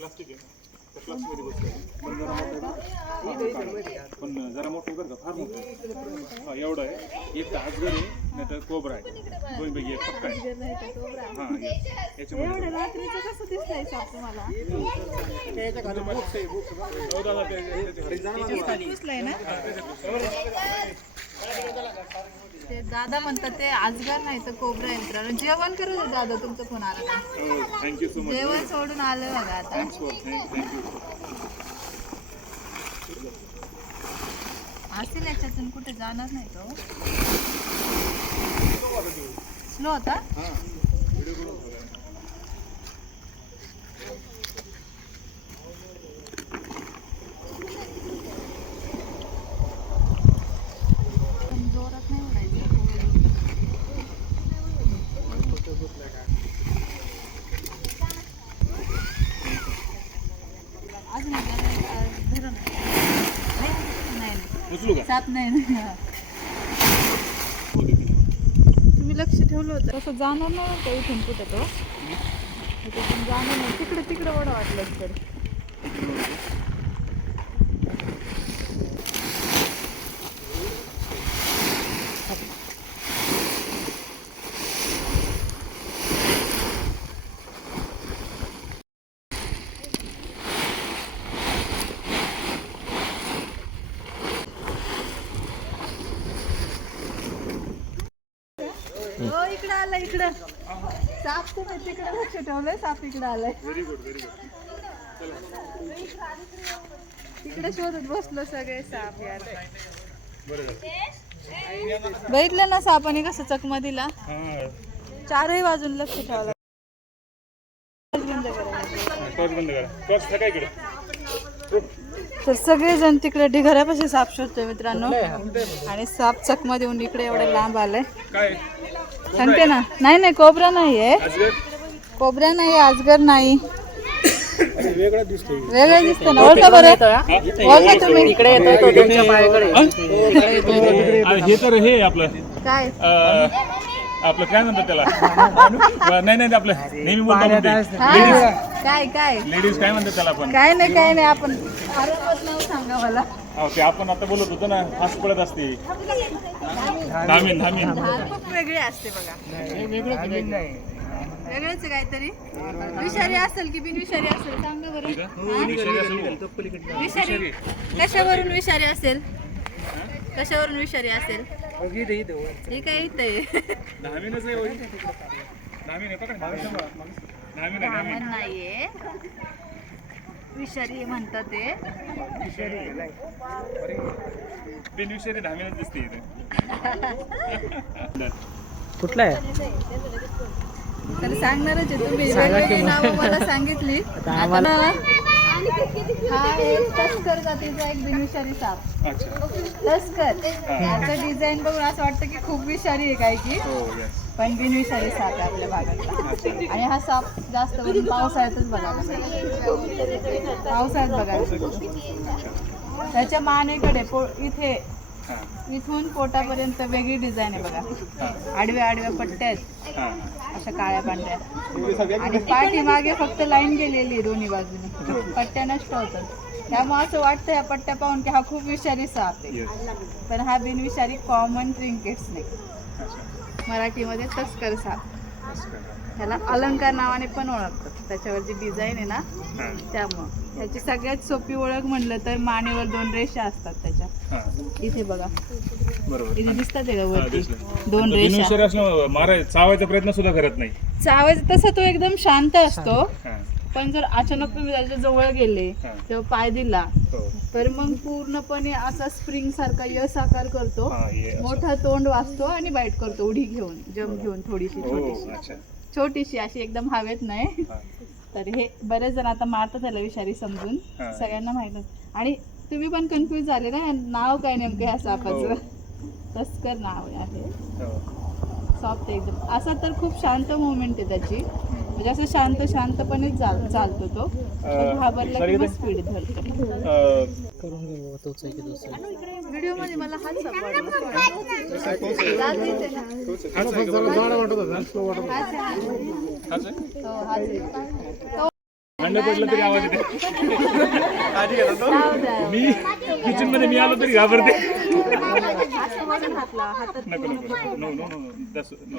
Plastic आहे. त्या प्लास्टिकमध्ये बसतो पण जरा मोठं बरं का? फार मोठं. हा एवढं आहे. एक तर आजगर आहे नाही तर कोबरा आहे. दोन्हीपैकी एक पक्का आहे. हां याच्यामध्ये एवढं रात्रीचं कसं दिसतंय साप तुम्हाला? हो दादा ते- त्याच्याखाली. ते दादा म्हणतात ते आजगर नाही तर कोबरा मित्रांनो जेवण करत होते दादा तुमचा फोन आला का थँक्यू सो मच जेवण सोडून आलं बघा आता. थँक्स फॉर थँक्यू असेल याच्यातून कुठे जाणार नाही तो. स्लो होता जोरात नाही उडायचं अजून एक जरा, धरा ना. नाही नाही उचलू का? साप नाही ना. तुम्ही लक्ष ठेवलं होतं. तसं जाणार नाही होतं इथून कुठं तो. जाणार नाही. तिकडे तिकडे वडा वाटलं तर हो इकडं आलं इकडं. साप तर तिकडे लक्ष ठेवलंय साप इकडे आलाय. तिकडे शोधत बसलो सगळे साप यार बघितलं ना सापाने कसं चकमा दिला? हां. चारही बाजून लक्ष ठेवलं तर सगळेजण तिकडे ढिगाऱ्यापाशी साप शोधतोय मित्रांनो. आणि साप चकमा देऊन इकडे एवढं लांब आलंय. काय? सांगते ना. नाही नाही कोबरा नाहीये. अजगर कोबरा नाही आजगर नाही. वेगळा दिसतं ना. ओळखा बरं. ओळखा तुम्ही. इकडे हे? तर हे आहे आपलं. काय? आपलं काय म्हणतात त्याला? नाही नाही आपलं नेहमी बोलतो काय काय? लेडीज काय म्हणतात त्याला आपण काय नाही काय नाही आपण आरामात नाव सांगा मला. अहो, ते आपण आता बोलत होतो ना फास्ट पडत असते. धामीन धामीन. खूप वेगळी असते बघा. वेगळंच काहीतरी. विषारी असेल की बिनविषारी असेल सांगा बरं? विषारी का? कशावरून विषारी असेल? कशावरून विषारी असेल? हे काय इथं आहे? धामीनच आहे. धामीन आहे पकड कामन नाहीये. विषारी म्हणतात ते. बिनविषारी धामीनच दिसते इथे. कुठला आहे? तर सांगणारच आहे तुम्ही वेगवेगळी नावं मला सांगितली. आता हा एक तस्कर जातीचा एक बिनविषारी साप. अच्छा. तस्कर याचं डिझाईन बघून असं वाटतं की खूप विषारी आहे काय की? हो यस पण बिनविषारी साप आहे आपल्या भागातला. आणि हा साप जास्त करून पावसाळ्यातच बघायला मिळतो. पावसाळ्यात बघायला मिळतो. त्याच्या मानेकडे पो इथे इथून पोटापर्यंत वेगळी डिझाईन आहे बघा. आडव्या आडव्या पट्ट्या आहेत. अशा काळ्या पांढऱ्या. आणि पाठीमागे फक्त लाईन गेलेली आहे दोन्ही बाजूने. पट्ट्या नष्ट होतात. त्यामुळे असं वाटतं या पट्ट्या पाहून की हा खूप विषारी साप आहे. पण हा बिनविषारी कॉमन ट्रिंकेट स्नेक अच्छा. मराठीमध्ये तस्कर साप? ह्याला अलंकार नावाने पण ओळखतात. त्याच्यावरची डिझाईन आहे ना हां. त्यामुळं. त्याची सगळ्यात सोपी ओळख म्हटलं तर मानेवर दोन रेषा असतात त्याच्या. इथे बघा. बरोबर. इथे दिसतात आहे का वरती. दोन तो रेषा. चावायचा प्रयत्न सुद्धा करत नाही. चावायचा तसा तो एकदम शांत असतो. हां. पण जर अचानक तुम्ही त्याच्याजवळ गेले. तेव्हा पाय दिला हो. तर मग पूर्णपणे असा स्प्रिंग सारखा यश आकार करतो. मोठा तोंड वाचतो आणि बाईट करतो. उडी घेऊन जम घेऊन थोडीशी हो छोटीशी अशी एकदम हवेत नाही. हां. तर हे बरेच जण आता मारतात त्याला विषारी समजून. हा. सगळ्यांना माहीत आणि तुम्ही पण कन्फ्युज झाले ना नाव काय नेमकं ह्या सापाचं? हो. तस्कर नाव आहे हो. सॉफ्ट एकदम. असा तर खूप शांत मुवमेंट आहे त्याची. म्हणजे असं शांत शांतपणेच चाल चालतो तो. घाबरला sorry की ते- स्पीड धरतो तोच आहे की दुसरा? व्हिडिओमध्ये मला हाच सापडला. जातीच आहे ना. हाच आहे का? बरं? हाच आहे, हाच आहे. हाच आहे? हो, हाच आहे. तो भांडण पडलं तरी आवाज येते. मी किचनमध्ये मी आलो तरी घाबरते. हात नको नको नो नो नो दस नो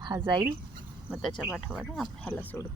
हा जाईल. मग त्याच्या पाठवाने आपण ह्याला सोडू.